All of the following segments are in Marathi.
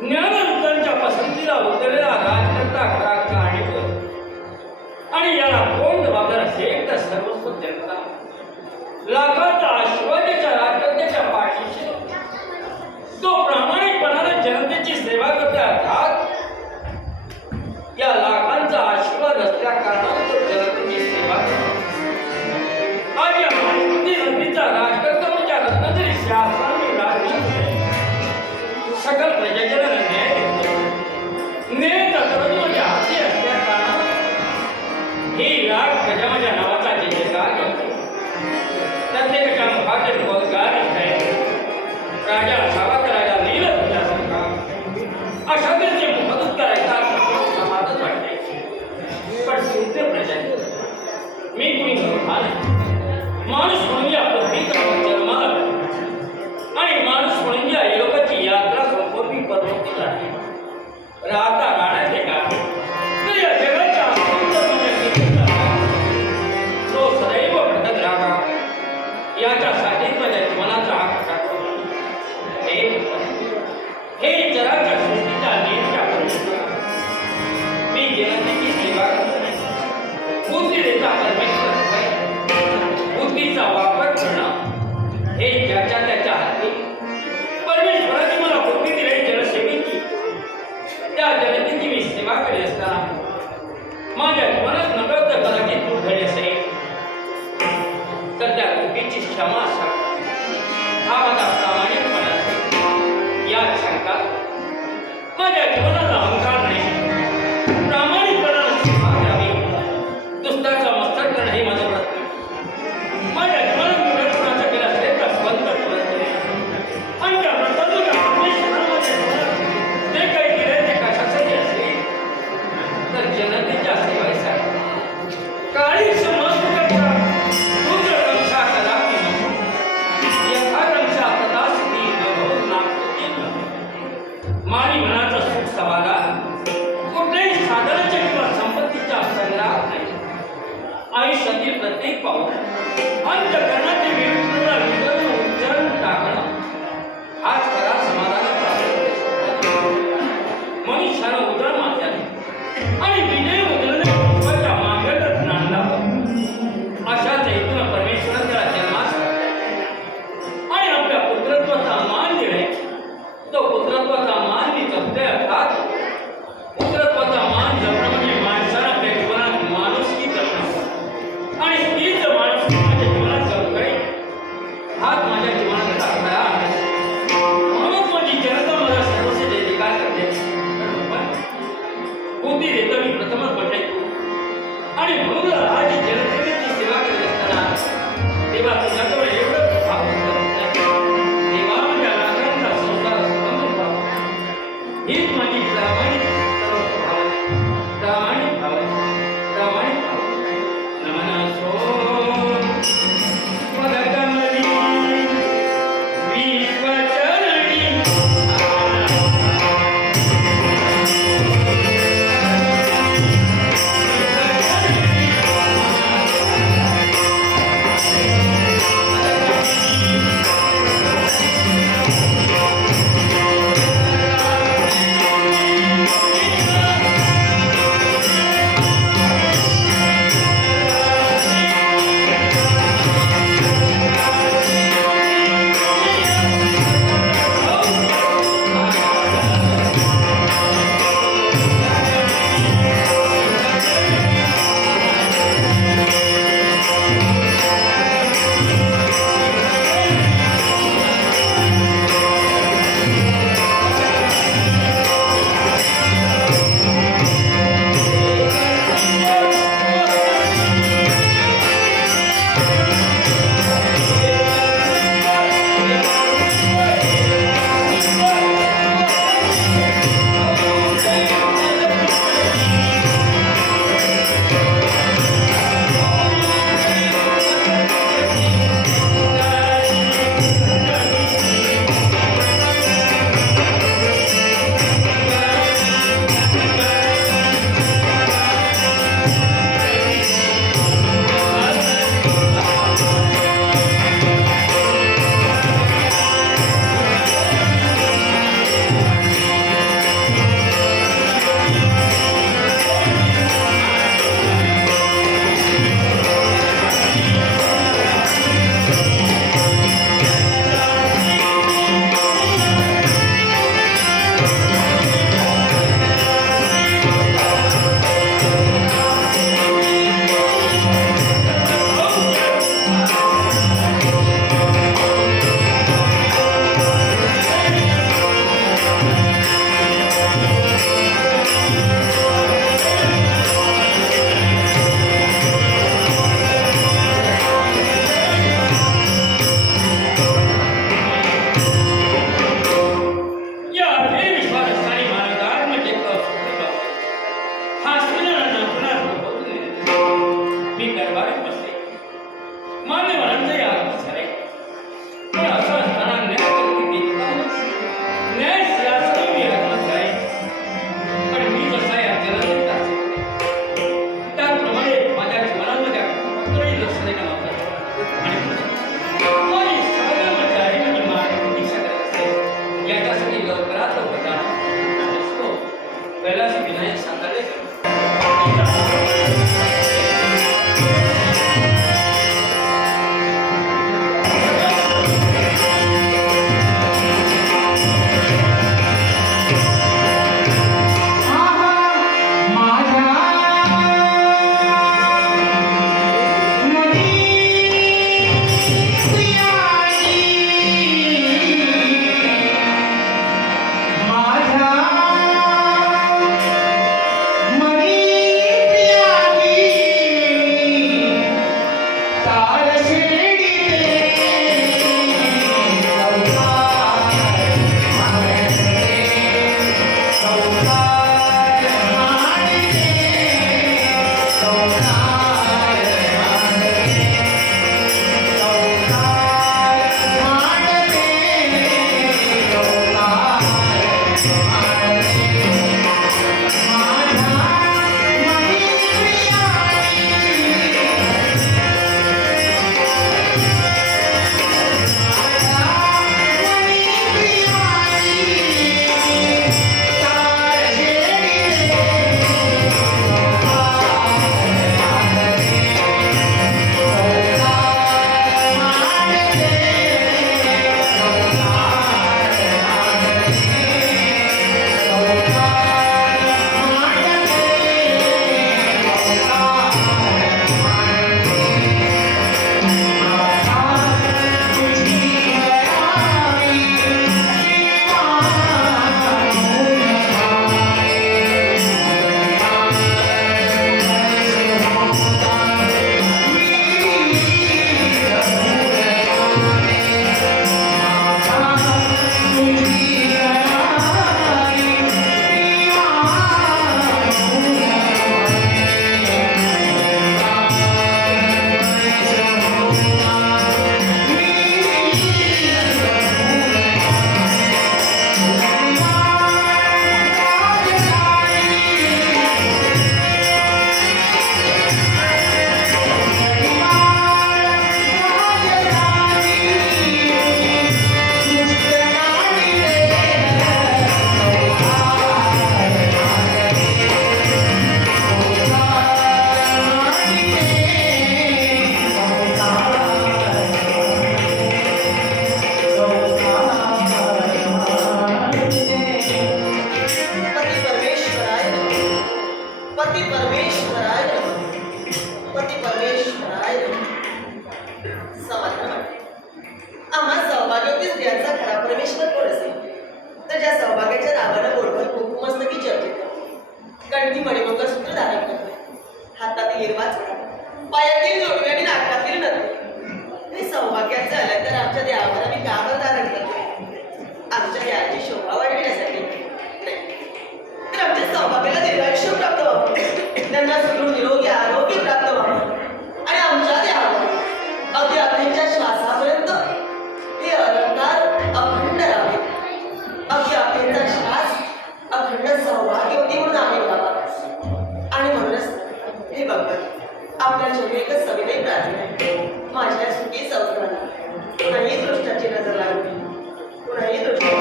ज्ञानवंतांच्या पसंतीला उतरलेला राजकर्ता खरा कहाणीवर आणि याला कोण जबाबदार असेल तर सर्वस्व जनता लाखांचा आशीर्वादाच्या राजकर्त्याच्या पाठीशी तो प्रामाणिकपणाने जनतेची सेवा करते अर्थात या लाखांचा आशीर्वाद असल्या कारणाने तो जनतेची सेवा करतो. आज या नदीचा राजकर्ता म्हणजे रत्नागिरी शासनाने राजकारणाने सकल प्रजेला न्याय देतो. न्यायाचा दरवाजा माझ्या हाती असल्या कारणाने ही लाख प्रजा माझ्या नावाचा जयजयकार करते. प्रत्येकाच्या मुखाचे रोजगार आहे. राजा असावा तर राजा नील तुझ्यासारखा अशा त्याचे मुखदूत करायचा समाजच वाटते. पण सुद्धा प्रजा मी कुणी माणूस म्हणून या पृथ्वीवर जन्माला आणि माणूस म्हणून या योगाची यात्रा संपूर्ण परवती जाते. राहता राहण्याचे का तर या जगाच्या तो सदैव भटकत राहा याच्यासाठी माझ्या जीवनाचा हक्क टाकतो. हे जगाच्या सृष्टीचा नेमक्या मी जनतेची सेवा करतो. बुद्धी देता परमेश्वर बुद्धीचा वापर करणं हे ज्याच्या त्याच्या हाती. परमेश्वराने मला बुद्धी दिली जनसेवेची. त्या जनतेची मी सेवा केली असताना माझ्या जीवनात नकळत कदाचित दूर झाली असेल तर त्या चुकीची क्षमा असावी. हा माझा प्रामाणिकपणा या शंका माझ्या जीवनाचा अहंकार नाही. प्रामाणिकपणाला सेवा करावी दुसऱ्याचा मस्तक करणं हे माझं व्रत नाही. माझ्या जीवनात मी कोणाचं केलं असेल तर बंद करत नाही. आणि त्या व्रतातून परमेश्वरामध्ये जे काही केलं ते कशासाठी असेल तर जनतेच्या सेवेसाठी. काळी समज मानी मनाचं सुख समाधान कुठल्याही साधनाच्या किंवा संपत्तीच्या संग्रहात नाही. आयुष्यातील प्रत्येक पाऊल अंतःकरणाचे विरुद्धला उच्चारण टाकणं हाच खरा समाधानाचा मनुष्यानं उदळ मारल्याने आणि विजय उदळणे विश्वाच्या मार्गात नांदावं अशाच हेतून परमेश्वराने त्याला जन्मास आणि आपल्या पुत्रत्वाचा मान दिलाय. तो पुत्रत्वाचा मान मी जपते अर्थात पुत्रत्वाचा मान जपणं म्हणजे माणसाला आपल्या जीवनात माणुसकी जपणं आणि तीच माणुसकी माझ्या जीवनात जपणे हाच माझ्या जीवनाचा खरा आहे. म्हणून माझी जनता मला सर्वस्व जयजयकार करते. बुद्धी देतो मी प्रथमच बनले आणि म्हणून आज जनतेची सेवा करत असताना तेव्हा तुझ्याजवळ एवढं भाव तेव्हा माझ्या रागांचा संसार हीच माझी प्रामाणिक प्रामाणिक भाव प्रामाणिक भाव नमन असो पदकमली विश्वचरणी कैलास विनायक सांगायला पायातील जोडवी आणि नाकातील नथ हे सौभाग्याचं आलं तर आमच्या देवावर आम्ही का बरं धारण करतो? आमच्या देवाची शोभा वाढविण्यासाठी तर आमच्या सौभाग्याला दीर्घायुष्य प्राप्त व्हावं, त्यांना सुदृढ निरोगी आरोग्य प्राप्त व्हावं आणि आमच्या देवावर अगदी अखेरच्या श्वासापर्यंत हे अलंकार अखंड राहावे. अगदी अखेरचा श्वास अखंड सौभाग्यवती म्हणून आम्ही व्हावा. आणि म्हणूनच हे भगवंत आपल्या शेवटी एकच सविनय प्रार्थना, माझ्या सुखी संस्काराला कुणाही दृष्टाची नजर लागली, कुणाही दृष्टाची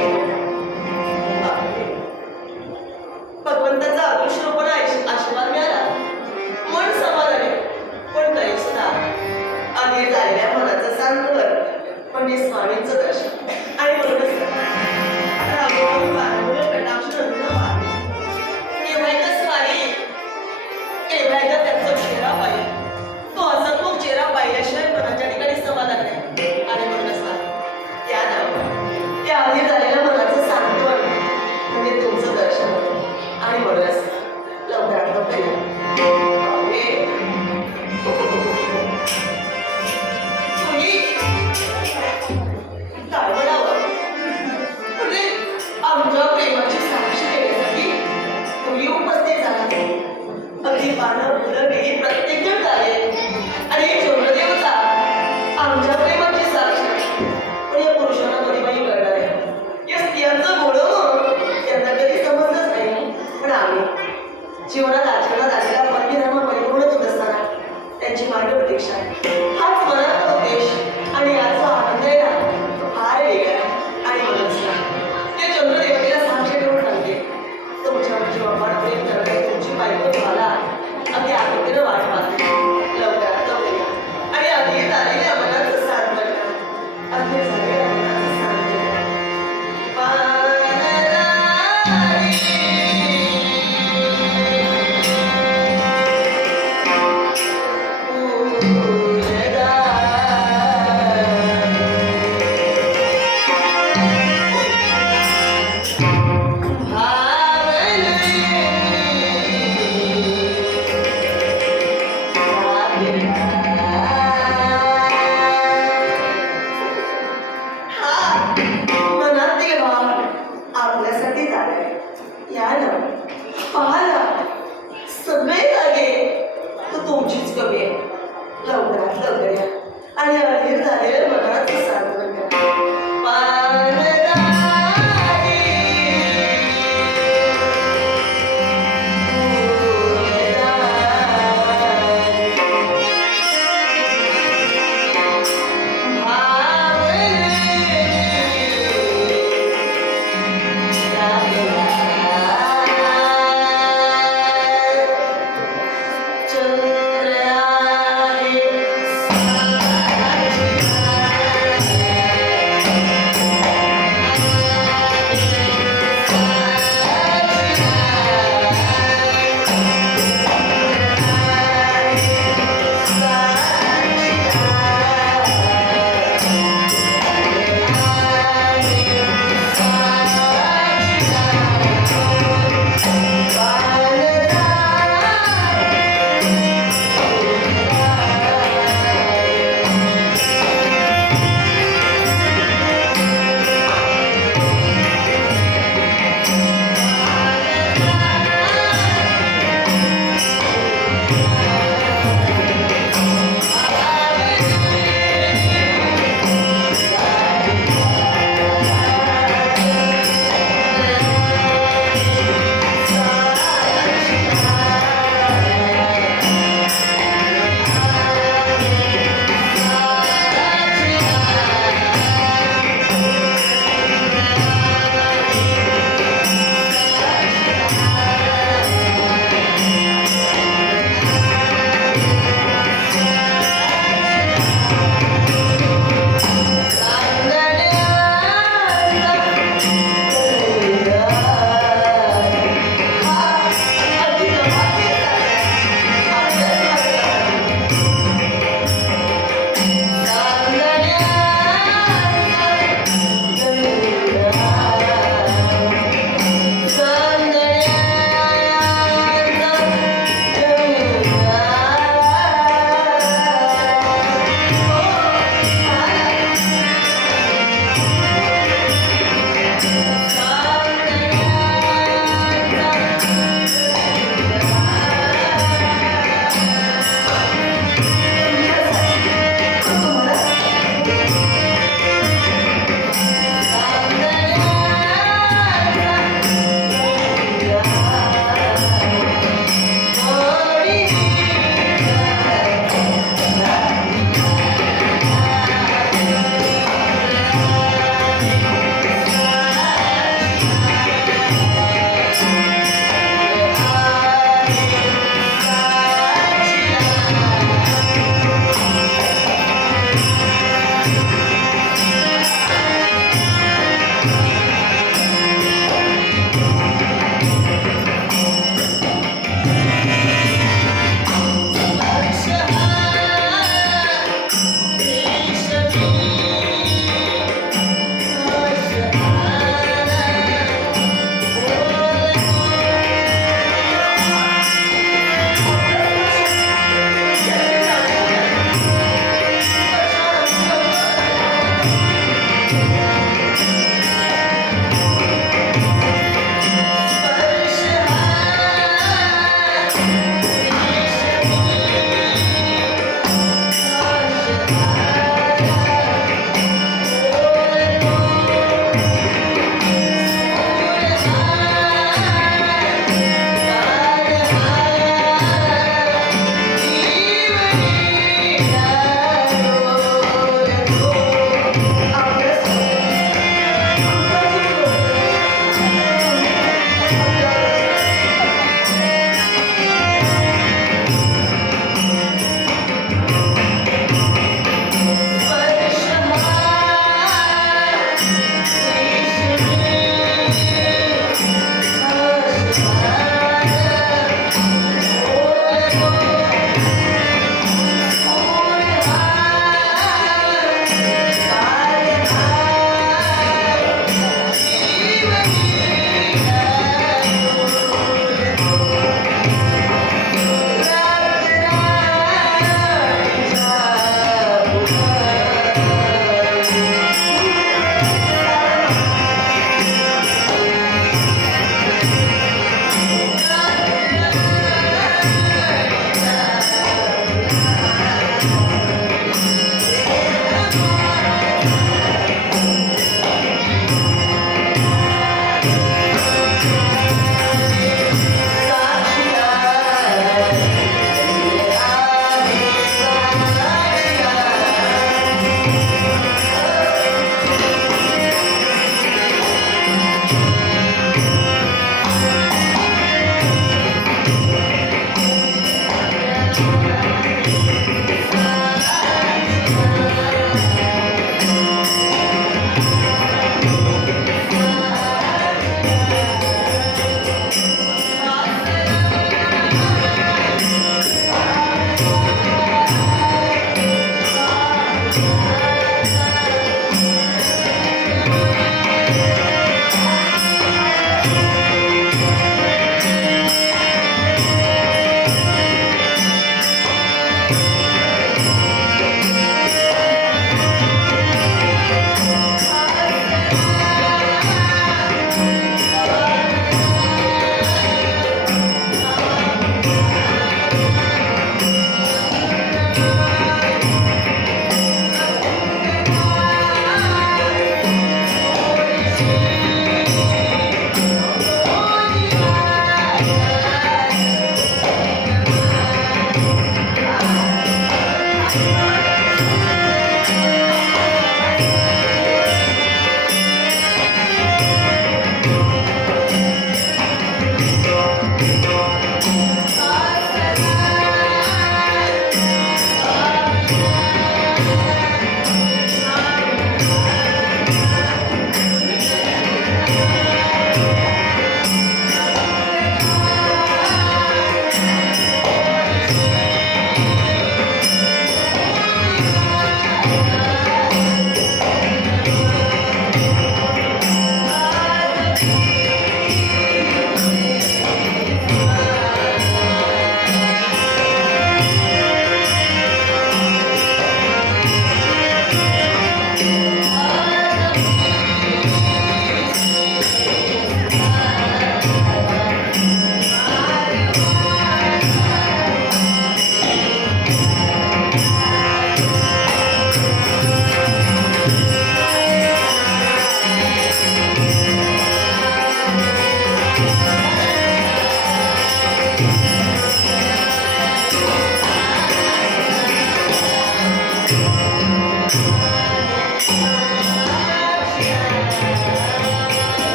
भगवंताचा अदृश्यपण आशीर्वाद मिळाला, मन समाधानी. पण तरी सुद्धा अधीर झालेल्या मनाचं सांत्वन म्हणजे स्वामींचं दर्शन. आणि म्हणूनच त्यांचा चेहरा पाहिजे, तो हसतमुख चेहरा पाहिल्याशिवाय मनाच्या ठिकाणी समाधान नाही. आणि म्हणूनच त्या नावावर त्या अधीर झालेल्या मनाचं सांत्वन म्हणजे तुमचं दर्शन होतं. आणि म्हणूनच लवकरात लवकर काय म्हणावं म्हणजे आमच्या प्रेमाची साक्षी देण्यासाठी तुम्ही उपस्थित झाला. अगदी मानव मुलं गेली प्रत्येक जण झाले आणि एक चंद्रदेवता आमच्या प्रेमाची साक्षी. पण या पुरुषांना कधी काही कळणार आहे, या स्त्रियांचं घोडं त्यांना कधी समजलंच नाही. पण आम्ही जीवनात आचरणात आलेला पत्नीधर्म परिपूर्ण होत असताना त्यांची मार्ग प्रतीक्षा हाच मनाचा उद्देश आणि याचा आनंद आहे ना, तो फार वेगळा आहे. आणि म्हणूनच त्या चंद्रदेवतेला साक्षी ठेवून सांगते, तुमच्या जीवावर या ना, पहा ना, सगळे जागे तर तुमचीच कमी आहे. लवकरात लवकर या आणि अधीर झालेल्या मनाचं साधन करा. पानदारी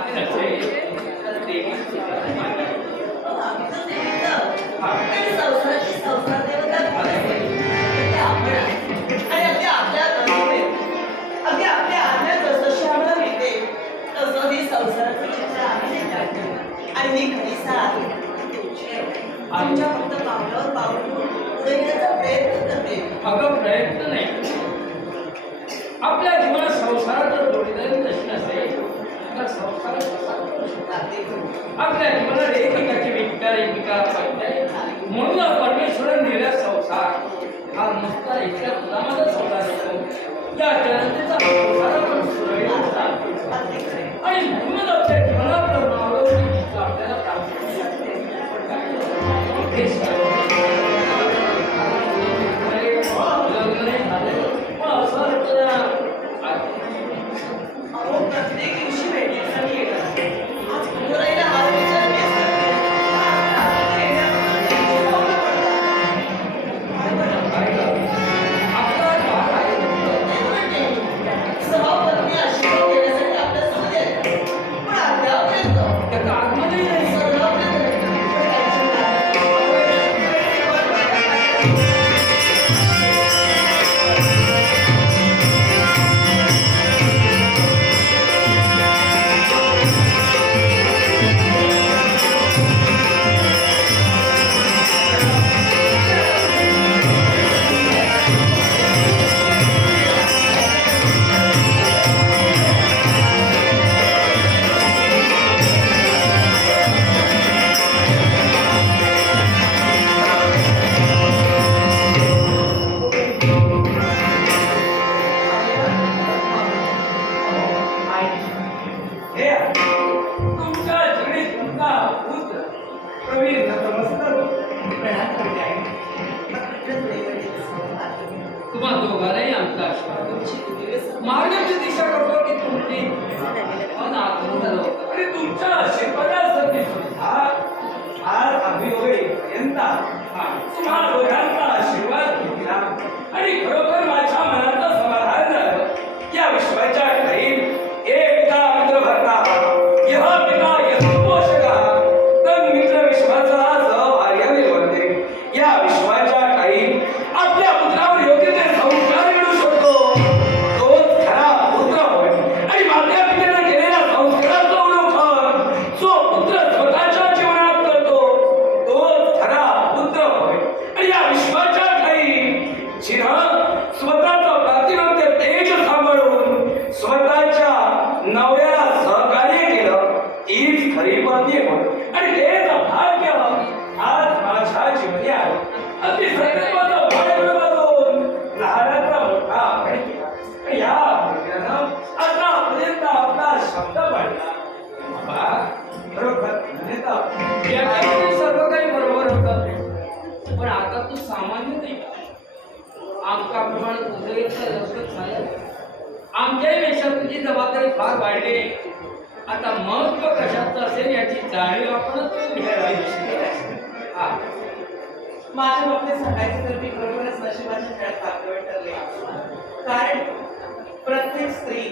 नाती नसेल तर देवी सुद्धा मान्य. आमचं देवीचं आणि संसाराची संसार देवता कोण असेल? ते आपण आहे. आणि अगदी आपल्या नजरेत, अगदी आपल्या आज्ञात जशी आम्हाला मिळते तसं हे संसाराचं चित्र आम्ही नाही काढलं. आणि ही खरी साथ तुमची आहे. आमच्या फक्त पावलावर पाऊल ठेवून पुढे येण्याचा प्रयत्न करते. अगं प्रयत्न नाही. आपल्या जीवनात संसाराचं जोडीदारी नशी नसेल तर संसार कसा करू शकतो? आपल्या जीवनात एकेकाची विचार एकेकाला पाहिजे. म्हणून परमेश्वराने दिलेला संसार हा नुसता एकट्या गुलामाचा संसार नसतो. या जनतेचा संसार पण सुरळीत चालतो. आणि म्हणून आपल्या जीवनात मावळवणी आपल्याला प्राप्त होऊ शकते. हे सर्व लग्न नाही झाले पण असं वाटतं ना, अहो, प्रत्येक दिवशी भेटण्यासाठी येणार. आज कुंभराईला हार विचार मीच करते. आज येण्याबद्दल त्यांची पावलं पडतात. काय बरं? काय गं? आपला भाग आहे. ते म्हणते, सहपत्नी आशीर्वाद देण्यासाठी आपल्यासोबत येतात. पण अद्यापर्यंत त्याचा आतमध्ये नाही. सर्वांपर्यंत त्यांची तुमच्या जगडी तुमचा पुत्र प्रवीण तुम्हा दोघांनाही आमचा आशीर्वाद. मार्गाची दिशा करतो की तुमची मन आतून झालं होतं आणि तुमच्या आशीर्वादासाठी सुद्धा आज आम्ही दोघे यंदा तुम्हा दोघांचा आशीर्वाद घेतला आणि खरोखर माझ्या मनाचं समाधान झालं. या विश्वाच्या ठाई एकदा मित्र भरता यह पिता यह पोषका तर मित्र विश्वाचा सहभाग्य निर्वते. या विश्वाच्या ठाई आपल्या पुत्रावर योग्य ते संस्कार मिळू शकतो. तोच खरा पुत्र होय. आणि माता पित्याने केलेल्या संस्काराचं अवलोकन जो पुत्र स्वतःच्या जीवनात करतो तोच खरा पुत्र होय. आणि या विश्वाच्या ठाई जिनं स्वतःचं प्रातिनिध्य तेज सांभाळून स्वतःच्या नवऱ्याला सहकार्य केलं तीच खरी पत्नी होय. आणि तेच भाग्य आज माझ्या जीवनी आहे. अगदी सत्यत्वाचं भाग्य बघून लहानाचा मोठा आपण केला. आणि या भाग्यानं आतापर्यंत आपला शब्द पाडला. बाबा खरोखर धन्यवाद. याच्यामध्ये सर्व काही बरोबर होतं पण आता तू सामान्य नाही का? आमच्या प्रमाणे तुझं इतकं लक्षात झालं. आमच्याही पेक्षा तुझी जबाबदारी फार वाढली. आता महत्व कशाचं असेल याची जाणीव आपणच घ्यायला हवी. हा माझ्या बाबतीत सांगायचं तर मी खरोखरच नशिबाच्या खेळात भाग्यवान ठरले. कारण प्रत्येक स्त्री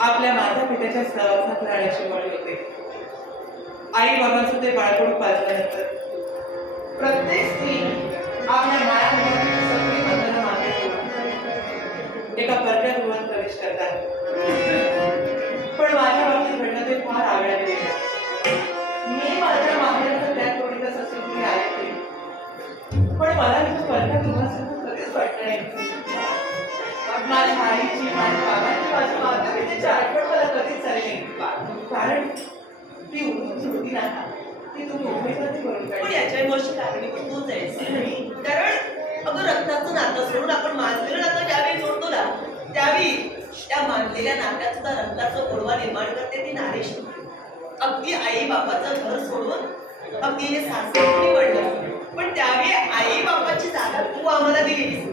आपल्या माता पित्याच्या सहवासात राहण्याची वळी होते. आई बाबांचं ते बाळपण पाजल्यानंतर प्रत्येक स्त्री आपल्या मायामुळे सगळी बंधनं मागे सोडून एका परक्या गृहात प्रवेश करतात. पण माझ्या बाबतीत घडलं ते फार आगळ्याने वेगळं. मी माझ्या माहेरचं त्याग करून तसं सुखी आले होते. पण मला तिथं परक्या गृहात कधीच वाटलं नाही. माझ्या आईची, माझ्या बाबांची, माझ्या माता पित्याची आठवण मला कधीच झाली नाही. कारण ती उठून सुटती नाही. ती तुम्ही उमेदवारी करून पण याच्या मोशी कारणीभूत तूच आहेस नाही. कारण अगं रक्ताचं नातं सोडून आपण मानलेलं नातं ज्यावेळी जोडतो ना त्यावेळी त्या मानलेल्या नात्यात सुद्धा रक्ताचं गोडवा निर्माण करते ती नारीश. अगदी आई बाबाचं घर सोडून अगदी हे सासरी निवडलं पण त्यावेळी आई बाबाची जागा तू आम्हाला दिलीस.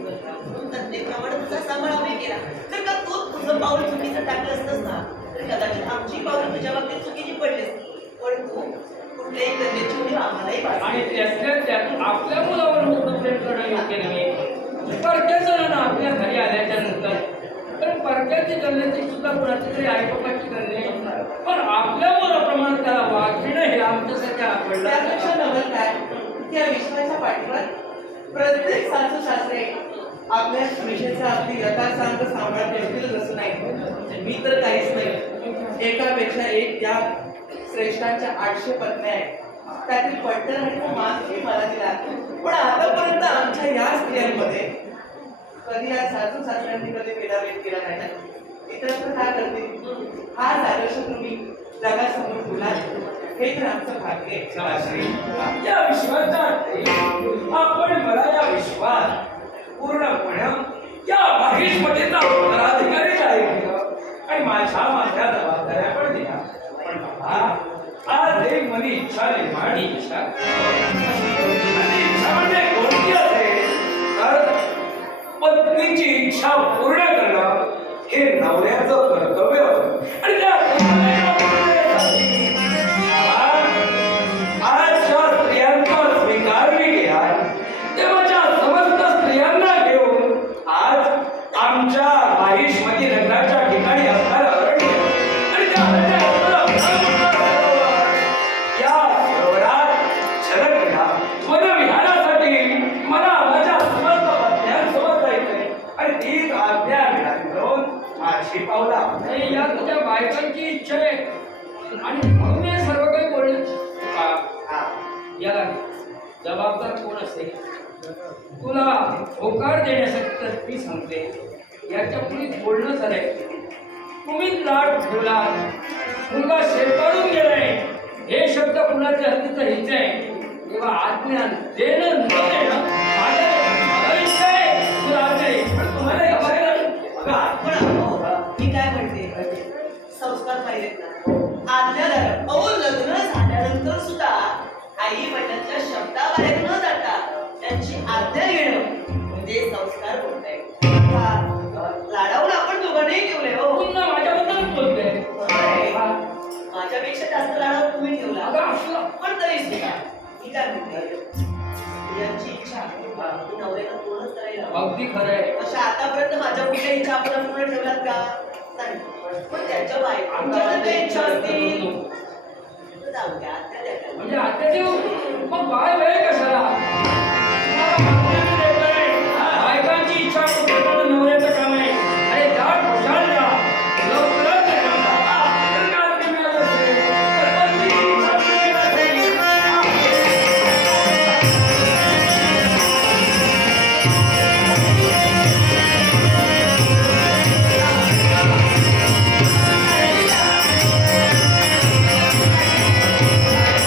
तज्ञेप्रमाणे तुझा सांभाळ आम्ही केला. तर का तू तुझं पाऊल चुकीचं टाकलं असतंस ना तर कदाचित आमची पाऊल तुझ्या बाबतीत चुकीची पडलीस. पण तू कुठल्याही कन्याची उडी आम्हालाही पाहिजे. आणि त्यातल्या त्यात आपल्या मुलावर मुक्त प्रेम करणं योग्य नव्हे. परक्या जणांना आपल्या घरी आल्याच्या नंतर तर बारक्याची करण्याची सुद्धा कोणाची तरी आईबापाची करणे पण आपल्या मुलाप्रमाणे त्याला वागणं हे आमच्यासाठी आवडलं त्यापेक्षा नवल काय त्या विश्वाच्या पाठीवर प्रत्येक सासू सासरे आपल्या विषयाचा अगदी यथासांग सांभाळत ठेवतीलच असं नाही. मी तर काहीच नाही, एकापेक्षा एक या श्रेष्ठांच्या 800 पत्न्या आहेत. त्यातील पट्टराणीचा मान हे मला दिला, पण आतापर्यंत आमच्या या स्त्रियांमध्ये कधी या सासू सासऱ्यांनी कधी भेदाभेद केला नाही ना. इतर काय करतील हाच आदर्श तुम्ही जगासमोर तुला हे तर आमचं भाग्य आहे. शास्त्री, या विश्वाचा आपण मला या विश्वात पूर्णपणे या माहिष्मतेचा उत्तराधिकारी जाहीर केलं आणि माझ्या जबाबदाऱ्या पण दिल्या. पण बाबा, आज एक मनी इच्छा निर्माण इच्छा म्हणजे कोणती असेल तर पत्नीची इच्छा पूर्ण करणं हे नवऱ्याचं कर्तव्य होतं. आणि त्या आजच्या स्त्रियांचा स्वीकार मी केला तेव्हाच्या समस्त स्त्रियांना घेऊन आज आमच्या माहिष्मती लग्नाच्या ठिकाणी असणारं अरण्य आणि त्या अरण्यात या सरोवरात झलकला वनविहारासाठी मला माझ्या समस्त पत्न्यांसोबत जायचंय आणि तीच आज्ञा मिळाली म्हणून माझी पावला नाही, या तुझ्या बायकांची इच्छा आहे आणि म्हणून हे सर्व काही बोलण्याची याला जबाबदार कोण असेल तुला होकार देण्यासाठी तर मी सांगते याच्या पुढे बोलणं झालंय. तुम्ही लाट ठेवला मुलगा शेताळून गेलाय हे शब्द कुणाचे असतील तर हिचे आहे तेव्हा आज्ञा देणं न देणं माझ्या इच्छा आहे. तुला आज्ञा आहे पण तुम्हाला हे बघा पण अहो, मी काय म्हणते संस्कार पाहिजेत ना आज्ञाधारक. अहो लग्न झाल्यानंतर सुद्धा आई वडिलांच्या शब्दाबाहेर न जाता त्यांची आज्ञा घेणं म्हणजे संस्कार बोलताय. लाडावून आपण दोघांनाही ठेवले हो. पुन्हा माझ्याबद्दल बोलते माझ्यापेक्षा जास्त लाडावून तुम्ही ठेवला अगं असलं पण तरी सुद्धा मी काय म्हणते यांची इच्छा ही नवऱ्याला पूर्णच करायला हवी. अगदी खरं आहे. अशा आतापर्यंत माझ्या कुठल्या इच्छा आपण पूर्ण ठेवल्यात का नाही, पण त्यांच्या बायकोच्या जर काही इच्छा असतील तर जाऊ द्या, आत्या द्या त्यांना. म्हणजे आता देऊ मग बाय वेळ कशाला मला मान्य देत नाही. बायकांची इच्छा पूर्ण करणं नवऱ्याचं काम आहे. अरे जा खुशाल जा लवकरच लग्न करा. तर काय ते मिळालं असेल, तर पत्नीची इच्छा पूर्ण असेल.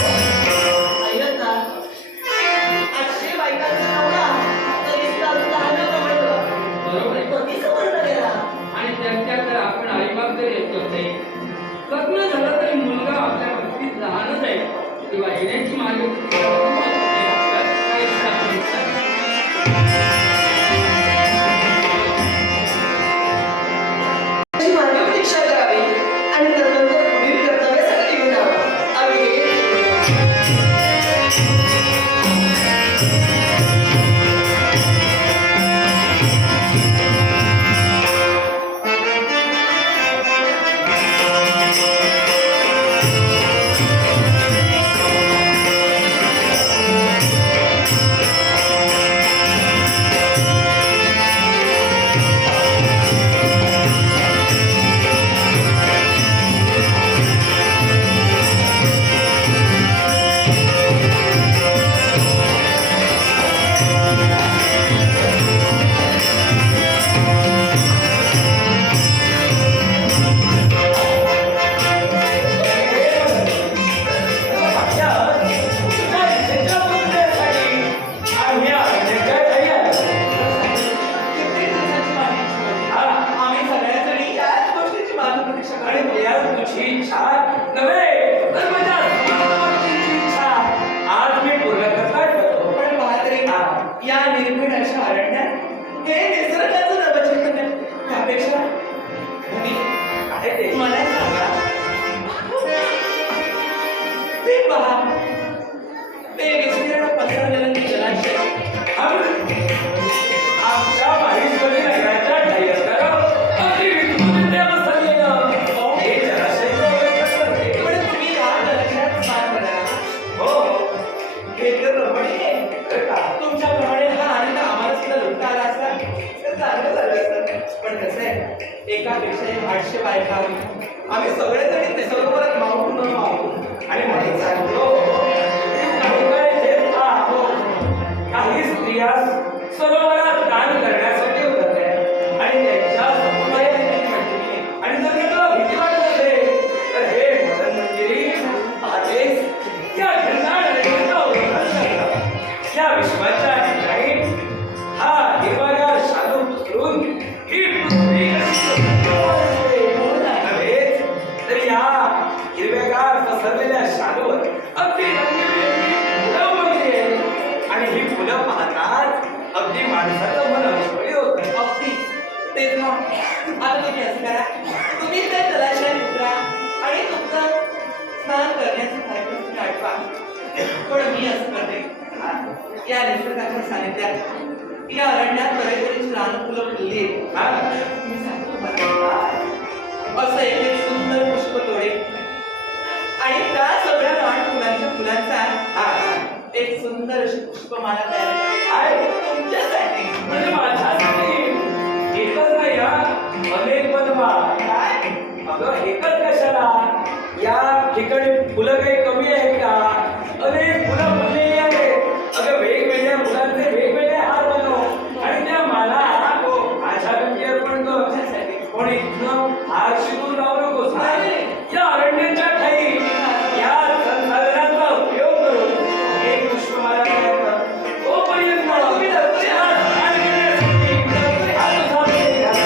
पाहिलं ना? 800 बायकांचा नवरा तरी सुद्धा अजून लहानाप्रमाणे बघा. बरोबर आहे. कधी समजला गेला? आणि त्यांच्याकडे आपण आईबाप जरी येतो ते लग्न झालं तरी मुलगा आपल्या बाबतीत लहानच आहे तेव्हा येण्याची मागे त्याची मानव दीक्षा करावी आणि त्यानंतर पुढील कर्तव्यासाठी घेऊन यावं. आम्ही हे कित्येक दिवसाची माझी इच्छा होती. आम्ही सगळ्याजणी याच गोष्टीची मागणी प्रतीक्षा आणि करत या तुझी इच्छा नव्हे तर माझ्या समर्पणाची इच्छा आज मी पूर्ण करणार होतो. पण पाहते या निर्भीड अशा अरण्यात हे निसर्गाचं नवचिंतन आहे. त्यापेक्षा मुली, आहे ते. मला सांगा ते पहा ते विस्तीर्ण पसरलेलं ते जलाशय आमच्या माहिष्मती नगराच्या ठाई असणारं अगदी विद्वान पण कसं आहे एकापेक्षा एक 800 बायका आम्ही सगळेजण ते सरोवरात मावून आणि मला सांगतो काही काय देत आहो. काही स्त्रिया सरोवरात दान करण्यासाठी उतरत आहेत आणि त्यांच्या समुदायाची मैत्रिणी. आणि जर मी तुला भीती वाटत असेल तर हे मदन मंजिरी आदेश त्या घरदार नदीचा उल्लेख करतात. या विश्वाच्या ठिकाणी हा हिरवागार शालू पसरून ही पृथ्वी कशी नव्हेच तर या हिरवेगार पसरलेल्या शालूवर अगदी रंगीबेरंगी फुलं उमलली आहेत. आणि ही फुलं पाहताच अगदी माणसाचं मन अश्वळी होतं. अगदी तेच ना. आता तुम्ही असं करा तुम्ही त्या जलाशयात उतरा आणि तुमचं स्नान करण्याचं कार्यक्रम तुम्ही आठवा. पण मी असं करते या निसर्गाच्या सानिध्यात या अरण्यात बरेचशी लहान फुलं फुलली आहेत. मी सांगतो तुम्हाला असं एक सुंदर पुष्प तोडे आणि त्या सगळ्या लहान फुलांचा एक सुंदर अशी पुष्पमाला तयार आहे. तुमच्यासाठी. म्हणजे माझ्यासाठी एकच नाही हा, अनेक बनवा. काय अगं एकच कशाला, या ठिकाणी फुलं काही कमी आहेत का? अनेक फुलं फुललेली आहेत. अगं वेगवेगळ्या फुलांचे वेगवेगळे हार बनव आणि त्या मला माझ्या गंजी अर्पण कर. पण इथनं हार शिरून राहू नकोस. या अरण्याच्या ठाई या संसाधनाचा उपयोग करून एक पुष्पमाला तयार कर. तोपर्यंत या स्नान करण्यासाठी हा तुझा वेळ घाल.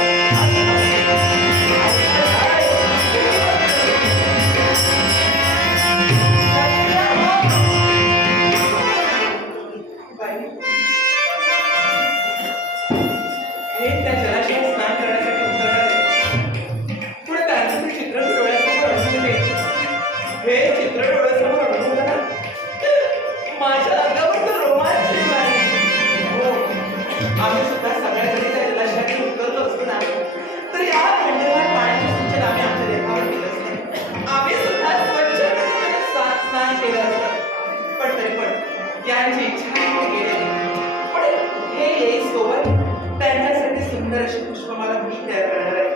हे त्या जलाशयात स्नान करण्यासाठी उतरणारे पुढे त्यांचं ते चित्र डोळ्यासमोर अडकून येईल. हे चित्र डोळ्यासमोर अडकून ना माझ्या अंगावर तर रोमांच येईल आहे. हो आम्ही सुद्धा सगळ्या जणी त्या जलाशयात उतरलो असतो ना तर या खंडगार पाण्याचं सिंचन आम्ही आमच्या देहावर केलं असतं. आम्ही सुद्धा स्वच्छ स्नान केलं असतं. पण तरी पण यांची इच्छा गेली. पण हे येईसोबत त्यांच्यासाठी सुंदर अशी पुष्पमाला मी तयार करणार आहे.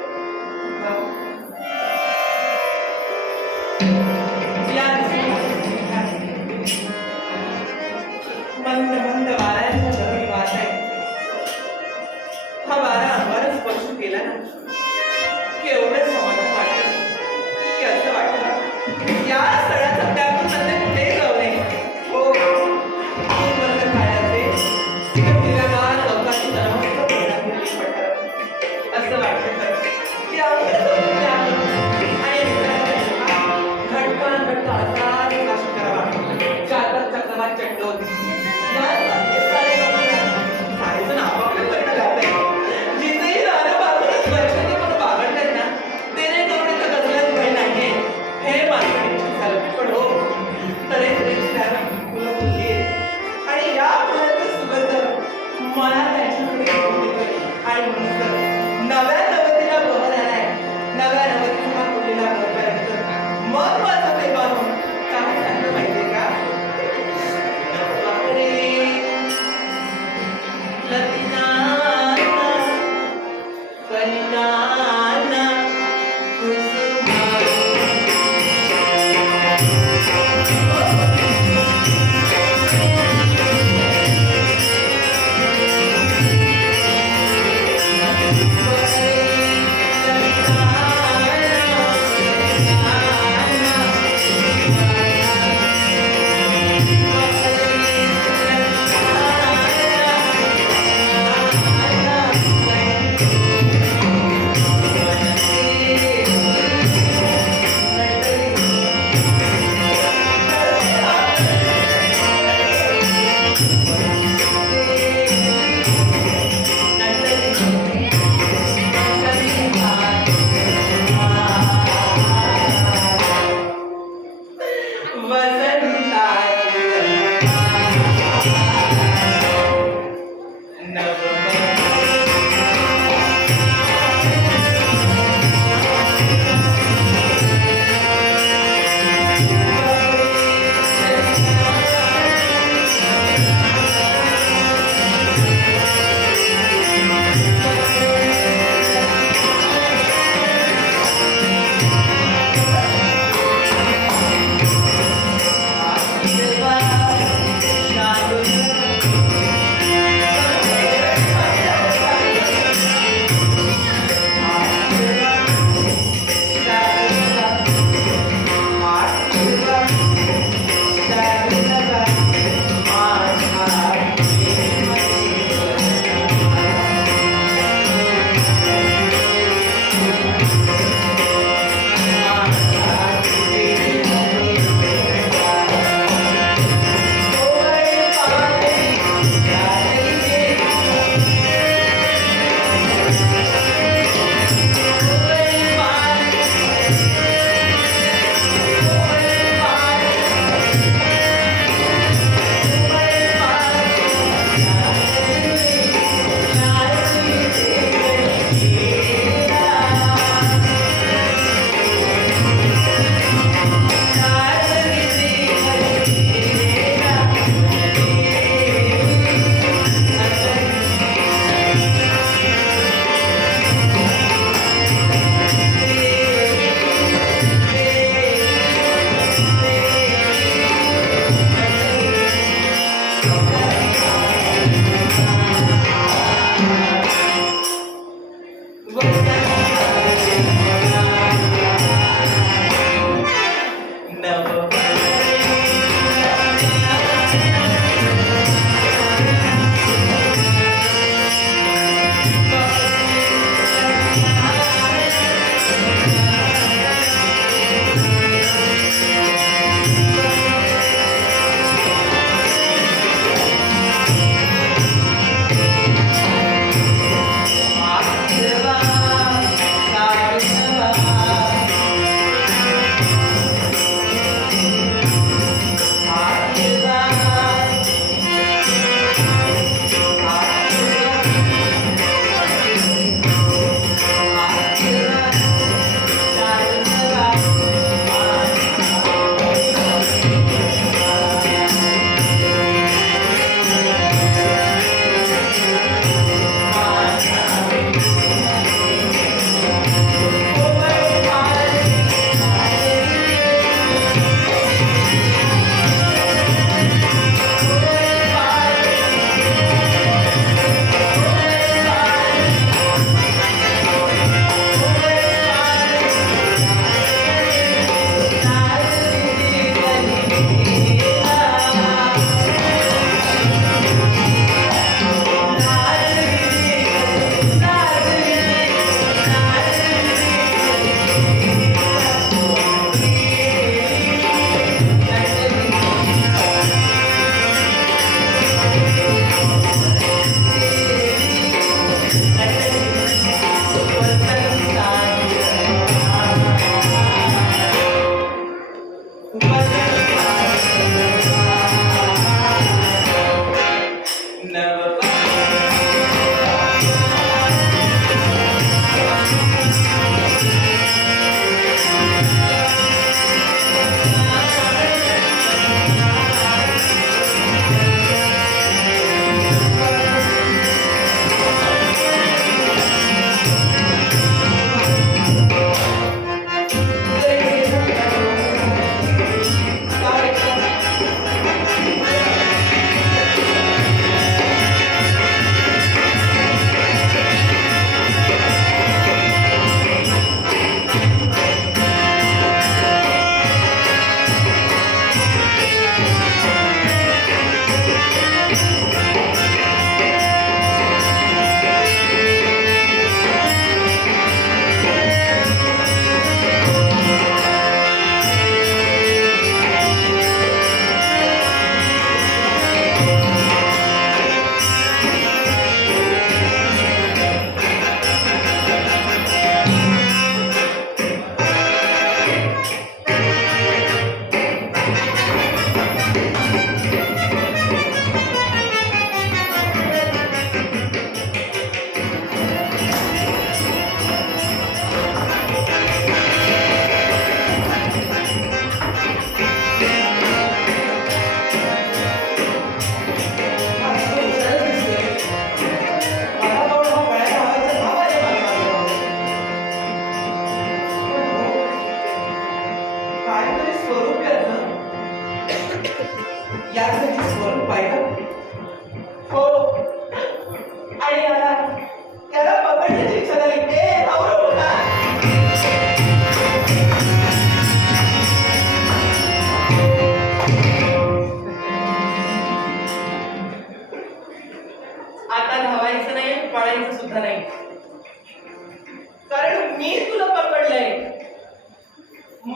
या मंद मंद वाऱ्यांच्या लहरी वाहत आहे. हा वारा अंगावर स्पर्श केला ना की एवढं समाधान वाटतं की असं वाटतं या स्थळाचा त्यातून सध्या कुठेही जाऊ नये. हो तीन वर्ष काळाचे हिरगार लोकांची तणावाचं परिणाम दिली पडतात. असं वाटतं की अवघड जाऊन आणि घटकान घटका असाच नाश करावा. चालत चक्रवात चंडोल सारेजण आपापल्या परिणाम लागतात. जिथेही राहणं बाजूलाच वर्षाने पण बागडतात ना तेने करून इथं कसल्याच भय नाहीये हे मानवाने झालं. पण हो तऱ्हेतऱ्हेची राहणं फुलं फुलली आणि या फुलांचा सुगंध मला त्यांच्याकडे घेऊन येतोय. आणि म्हणून तर नव्या नवतीला बहर आलाय. नव्या नवतीला फुलेला बहरपर्यंत मग माझं प्रेमान काय झालं माहितीये का? बापरे लतिनाना कलिनाना कुसुमा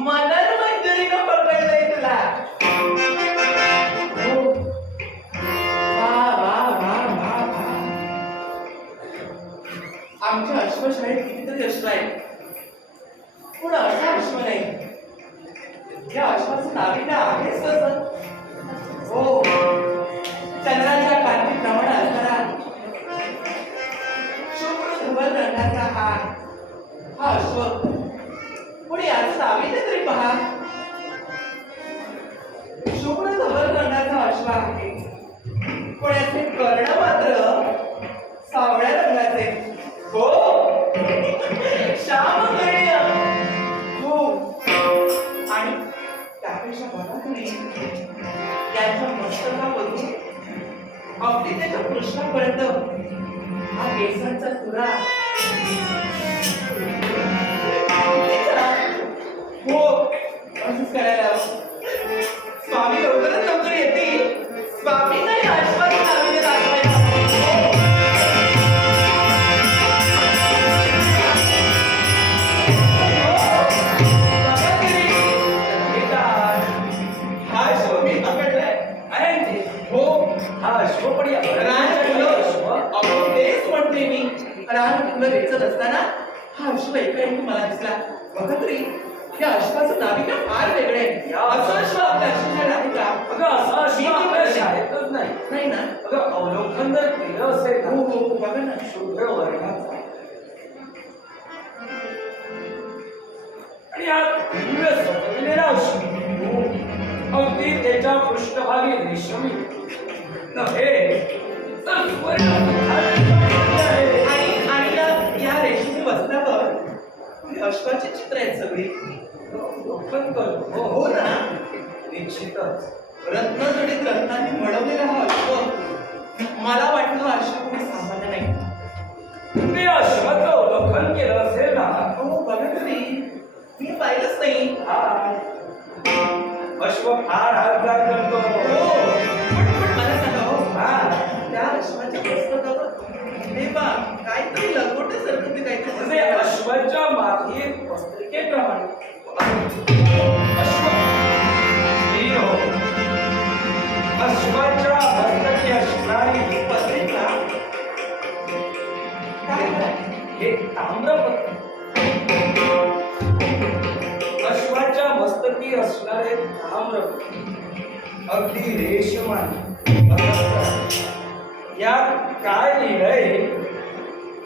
मदर मंजुरीनं पकडलंय तुला. हो. वा वा वा वा वा. आमच्या अश्वशाळेत कितीतरी अश्व आहेत, पण असा अश्व नाही. या अश्वाचं नाविन्य आहेच कसं? हो, चंद्राच्या कांतीप्रमाणे असणारा शुभ्र धवल रंगाचा हा अश्व. पण याचं नाविन्य तरी पहा. शुभ्र धवल रंगाचा अश्व आहे, पण याचे कर्ण मात्र सावळ्या रंगाचे. हो, श्यामवर्णीय. हो, आणि त्यापेक्षा बघा तुम्ही त्यांच्या मस्तकावरून अगदी त्याच्या पृष्ठापर्यंत हा केसांचा तुरा. हो, असंच करायला हवं. स्वामी लवकरात लवकर येतील. स्वामींना या अश्वाचं नाविन्य दाखवायला हवं. असताना हा अश्व एकाएकी मला दिसला. बघा तरी या अश्वाचं नाविन्य फार वेगळं आहे. असं अश्व आपल्या अश्वशाळेत आहे का? अगं असा अश्व आपल्या शाळेतच नाही. नाही ना? अगं अवलोकन जर केलं असेल ना, हो हो, बघा ना. शुभ्र वर्णाचा आणि हा दिव्य सजविलेला अश्व. अगदी त्याच्या पृष्ठभागी रेशमी नव्हे तर सुवर्ण आहे. आणि या रेशमी वस्त्रावर अश्वाची चित्र आहेत सगळी. अवलोकन कर. हो ना? निश्चितच रत्नजडित रत्नांनी मळवलेला हा अश्व. मला वाटलं हा अश्व कोणी सामान्य नाही. तुम्ही अश्वाचं अवलोकन केलं असेल ना. हो, बघा तरी मी पाहिलंच नाही. अश्व फार हालचाल करतो. हो, पण मला सांगा हो, हा, त्या अश्वाच्या मस्तकावर हे पहा, काहीतरी लंगोट्यासारखं ते काहीतरी म्हणजे अश्वाच्या मागे पत्रिकेप्रमाणे अश्व स्त्री हो. अश्वाच्या मस्तकी असणारी ही पत्रिका काय आहे? हे ताम्रपत्र. अश्वाच्या मस्तकी असणारे ताम्रपत्र अगदी रेशमाने. यात काय लिहिलंय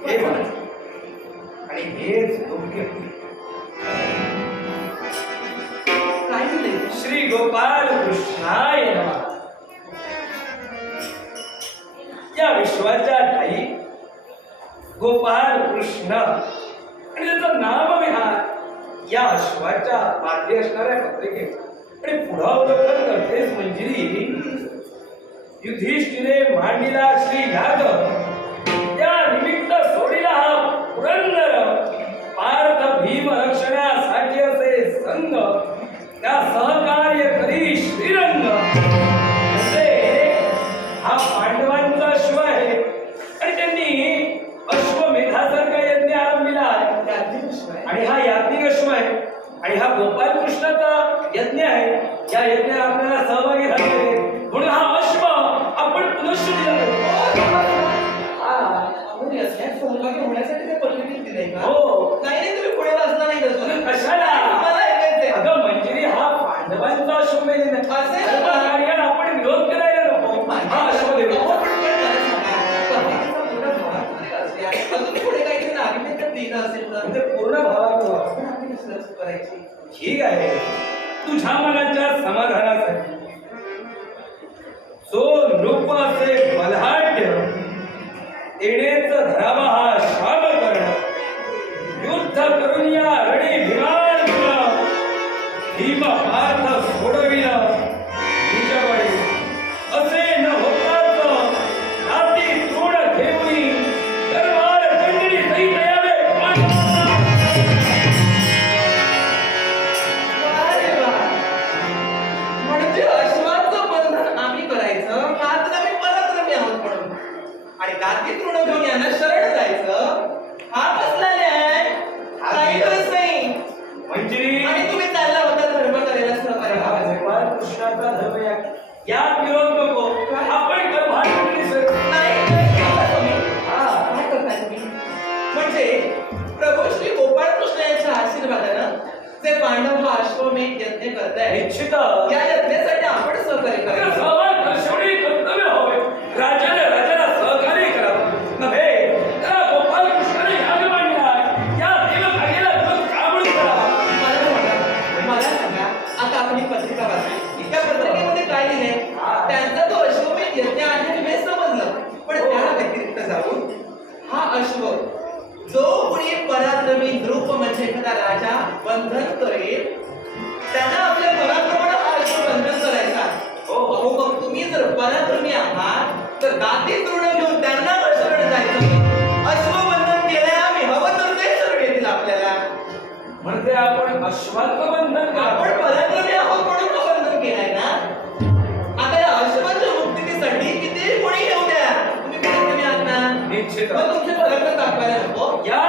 हे बघा. आणि हेच योग्य. काय दिलंय? श्री गोपाल कृष्णाय नमः. या विश्वाच्या ठाई गोपाल कृष्ण आणि त्याचं नामविहार या अश्वाच्या मागे असणाऱ्या पत्रिकेत. आणि पुढं अवलोकन करतेस मंजिरी. युधिष्ठिरे मांडिला श्री याग त्या निमित्त सोडिला हा पुरंदर. पार्थ भीम रक्षणासाठी असे संग त्या सहकार्य करी श्रीरंग. हा पांडवांचा अश्व आहे आणि त्यांनी अश्वमेधासारखा यज्ञ आरंभिला आहे. आणि हा याज्ञिक अश्व आहे आणि हा गोपाल कृष्णाचा यज्ञ आहे. या यज्ञात आपल्याला सहभागी झाले म्हणून हा अश्व आपण पुनश्च दिला. सहभागी होण्यासाठी ते पत्रिकेत दिलंय का? हो. नाही तुम्ही पुढे वाचला नाही तसं. कशाला? मला ऐकायचंय. अगं मंजिरी, हा पांडवांचा अश्वमेध आहे. असेल त्या का? कार्याला आपण विरोध करायला नको. हा अश्वमेध अहो, पण मला सांगा, पत्रिकेचा पूर्ण भावार्थ जरी असले आणि अजून पुढे काहीतरी नाविन्य तर लिहिलं असेल तर म्हणजे पूर्ण भावार्थ आपण आपली नसल्यास करायची. ठीक आहे. तुझ्या मनाच्या समाधानासाठी सो नृप असे बलहाढ्य तेणेच धरावा हा शाप कर्ण. युद्ध करून या रणी भीमार्जुन भीम पार्थ सोडविला निजवळे. असे न होताच रात्री तृण घेऊनी दरबार खंडणी सहित यावे पांडवांना. अरे वा. म्हणजे अश्वाचं बंधन आम्ही करायचं, मात्र आम्ही पराक्रमी आहोत म्हणून. आणि गादी तृण घेऊन यांना शरण जायचं प्रभू श्री गोपाळ कृष्ण यांच्या आशीर्वादानं जे पांडव हा अश्वमेध यज्ञ करताय निश्चित या यज्ञासाठी आपण सहकार्य करायचं सर्वात दर्शवणी कर्तव्य हवे. राजाला सहकार्य करावं नव्हे. त्याला गोपाल कृष्णाने याग मांडलाय. या देवकार्याला विरोध का म्हणून करावा? मला सांगा आता आपण ही पत्रिका वाचली त्या पत्रिकेमध्ये काय लिहिलंय त्यांचा तो अश्वमेध यज्ञ आहे हे समजलं पण त्या व्यतिरिक्त जाऊन हा अश्व जो कोणी पराक्रमी नृप म्हणजे एखादा राजा बंधन करेल त्यांना आपल्या पराक्रमानं हा अश्व बंधन करायचा हो मग तुम्ही जर पराक्रमी आहात तर दाती तृण घेऊन त्यांना शरण जायचं अश्वबंधन केलंय आम्ही हवं तर ते शरण येतील आपल्याला म्हणजे आपण अश्वाचं बंधन आपण करा. पराक्रमी आहोत म्हणून तो बंधन केलाय ना आता या अश्वाच्या मुक्तीसाठी किती कोणी येऊ द्या तुम्ही पराक्रमी आहात ना निश्चित मग तुमचे पराक्रम दाखवायला नको या